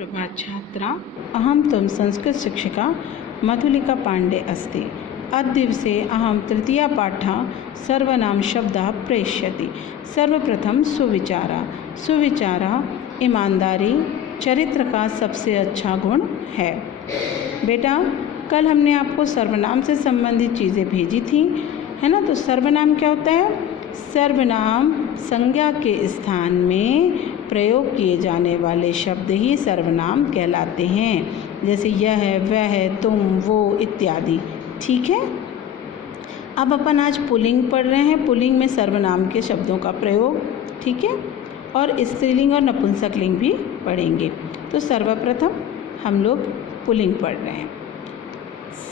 सुप्रभात छात्रा, अहं त्वं संस्कृतशिक्षिका मधुलिका पाण्डे अस्ति। अद्य अहं तृतीयपाठः सर्वनामशब्दः प्रेष्यति। सर्वप्रथम सुविचारः ईमानदारी चरित्र का सबसे अच्छा गुण है। बेटा, कल हमने आपको सर्वनाम से संबंधित चीज़ें भेजी थी, है ना। तो सर्वनाम क्या होता है? सर्वनाम संज्ञा के स्थान में प्रयोग किए जाने वाले शब्द ही सर्वनाम कहलाते हैं, जैसे यह, वह, तुम, वो इत्यादि। ठीक है। अब अपन आज पुल्लिंग पढ़ रहे हैं। पुल्लिंग में सर्वनाम के शब्दों का प्रयोग, ठीक है, और स्त्रीलिंग और नपुंसकलिंग भी पढ़ेंगे। तो सर्वप्रथम हम लोग पुल्लिंग पढ़ रहे हैं।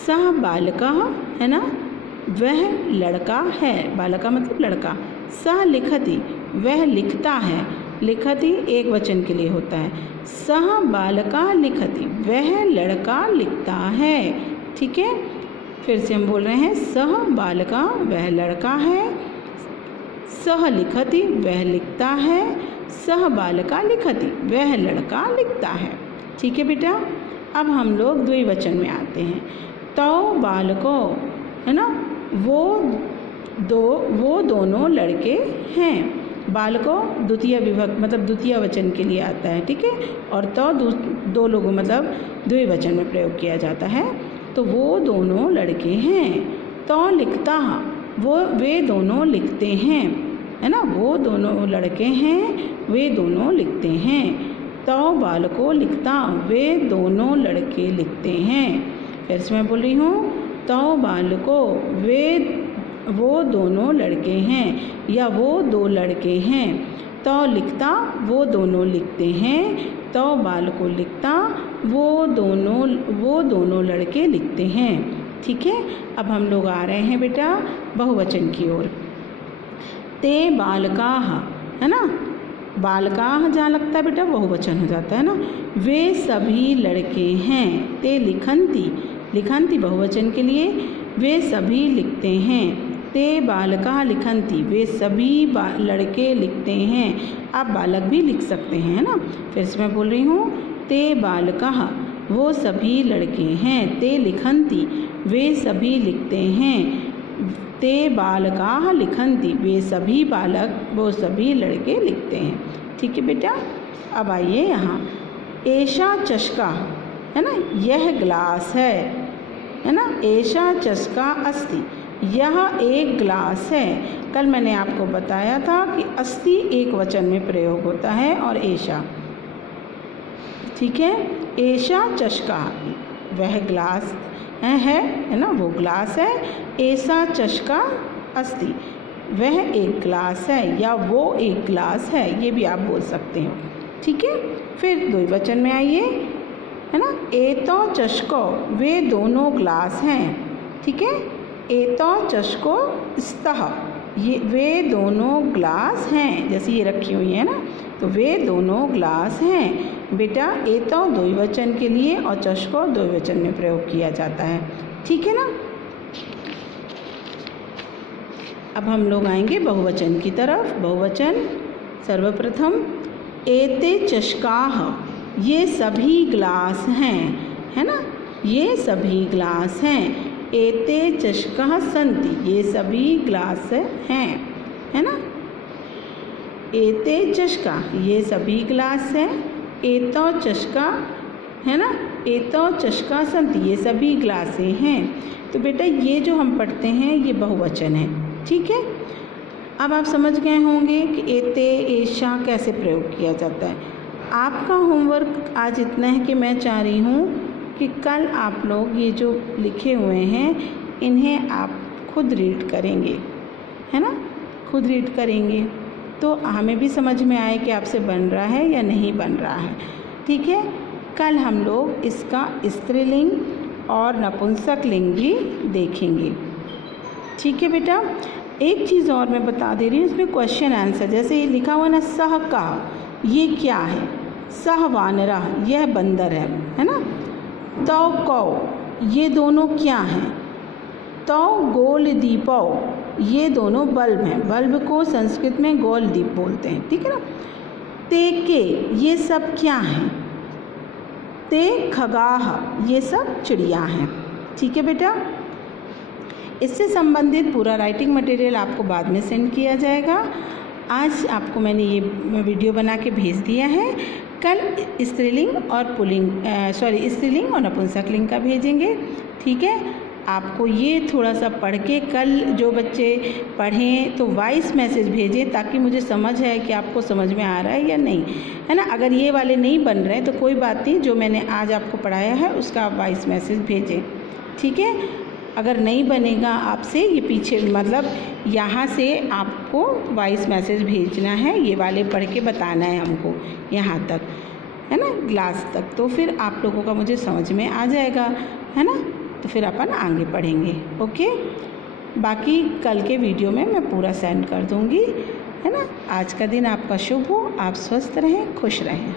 सः बालकः, है ना, वह लड़का है। बालका मतलब लड़का। सः लिखति, वह लिखता है। लिखति एक वचन के लिए होता है। सः बालका लिखति, वह लड़का लिखता है। ठीक है। फिर से हम बोल रहे हैं, सः बालका, वह लड़का है। सः लिखति, वह लिखता है। सः बालका लिखति, वह लड़का लिखता है। ठीक है बेटा। अब हम लोग द्विवचन में आते हैं। तौ बालको, है ना, वो दोनों लड़के हैं। बालको द्वितीय विभक्ति मतलब द्वितीय वचन के लिए आता है। ठीक है। और तो दो लोगों मतलब द्विवचन में प्रयोग किया जाता है। तो वो दोनों लड़के हैं। तो लिखता, वे दोनों लिखते हैं, है ना। वो दोनों लड़के हैं, वे दोनों लिखते हैं। तो बालको लिखता, वे दोनों लड़के लिखते हैं। फिर से मैं बोल रही हूँ, तो बालको, वो दोनों लड़के हैं या वो दो लड़के हैं। तो लिखता, वो दोनों लिखते हैं। तो बालको लिखता, वो दोनों लड़के लिखते हैं। ठीक है। अब हम लोग आ रहे हैं बेटा बहुवचन की ओर। ते बालकाः, है ना। बालकाः जहाँ लगता है बेटा बहुवचन हो जाता है ना। वे सभी लड़के हैं। ते लिखन्ति, लिखन्ति बहुवचन के लिए, वे सभी लिखते हैं। ते बालकाः लिखन्ति, वे सभी लड़के लिखते हैं। आप बालक भी लिख सकते हैं, है ना। फिर से मैं बोल रही हूँ, ते बालकाः, वो सभी लड़के हैं। ते लिखन्ति, वे सभी लिखते हैं। ते बालकाः लिखन्ति, वे सभी वो सभी लड़के लिखते हैं। ठीक है बेटा। अब आइए यहाँ, एषा चषका, है ना, यह ग्लास है ना। एषा चषका अस्ति, यह एक ग्लास है। कल मैंने आपको बताया था कि अस्ति एक वचन में प्रयोग होता है और एषा। ठीक है। एषा चषका, वह ग्लास है ना, वो ग्लास है। एषा चषका अस्ति, वह एक ग्लास है या वो एक ग्लास है, ये भी आप बोल सकते हो। ठीक है। फिर द्विवचन में आइए, है ना। एतौ चषको, वे दोनों ग्लास हैं। ठीक है। एतौ चषको स्तः, ये वे दोनों ग्लास हैं, जैसे ये रखी हुई है ना। तो वे दोनों ग्लास हैं। बेटा, एतौ द्विवचन के लिए और चषको द्विवचन में प्रयोग किया जाता है। ठीक है ना। अब हम लोग आएंगे बहुवचन की तरफ। बहुवचन सर्वप्रथम, एते चषकाः, ये सभी ग्लास हैं, है ना। ये सभी ग्लास हैं। एते चषकाः सन्ति, ये सभी ग्लास हैं, है ना। एते चषका, ये सभी ग्लास हैं। एतौ चषका, है ना। एतौ चषका सन्ति, ये सभी ग्लासें हैं। तो बेटा ये जो हम पढ़ते हैं ये बहुवचन है। ठीक है। अब आप समझ गए होंगे कि एते एषा कैसे प्रयोग किया जाता है। आपका होमवर्क आज इतना है कि मैं चाह रही हूँ कि कल आप लोग ये जो लिखे हुए हैं इन्हें आप खुद रीड करेंगे, है ना। खुद रीड करेंगे तो हमें भी समझ में आए कि आपसे बन रहा है या नहीं बन रहा है। ठीक है। कल हम लोग इसका स्त्रीलिंग और नपुंसकलिंग भी देखेंगे। ठीक है बेटा। एक चीज़ और मैं बता दे रही हूँ, इसमें क्वेश्चन आंसर, जैसे ये लिखा हुआ ना, सह का, ये क्या है? सह वानरा, यह बंदर है ना। तौ कौ, ये दोनों क्या हैं? तौ गोल दीपौ, ये दोनों बल्ब हैं। बल्ब को संस्कृत में गोल दीप बोलते हैं। ठीक है ना। ते के, ये सब क्या हैं? ते, खगाह, ये सब चिड़िया हैं। ठीक है बेटा, इससे संबंधित पूरा राइटिंग मटेरियल आपको बाद में सेंड किया जाएगा। आज आपको मैंने ये वीडियो बना के भेज दिया है। कल स्त्रीलिंग और स्त्रीलिंग और नपुंसकलिंग का भेजेंगे। ठीक है, आपको ये थोड़ा सा पढ़ के कल जो बच्चे पढ़ें तो वॉइस मैसेज भेजें, ताकि मुझे समझ है कि आपको समझ में आ रहा है या नहीं, है ना। अगर ये वाले नहीं बन रहे तो कोई बात नहीं, जो मैंने आज आपको पढ़ाया है उसका आप वॉइस मैसेज भेजें। ठीक है, अगर नहीं बनेगा आपसे, ये पीछे मतलब यहाँ से आपको वॉइस मैसेज भेजना है, ये वाले पढ़ के बताना है हमको यहाँ तक, है ना, क्लास तक। तो फिर आप लोगों का मुझे समझ में आ जाएगा, है ना। तो फिर अपन आगे पढ़ेंगे। ओके, बाकी कल के वीडियो में मैं पूरा सेंड कर दूँगी, है ना। आज का दिन आपका शुभ हो, आप स्वस्थ रहें, खुश रहें।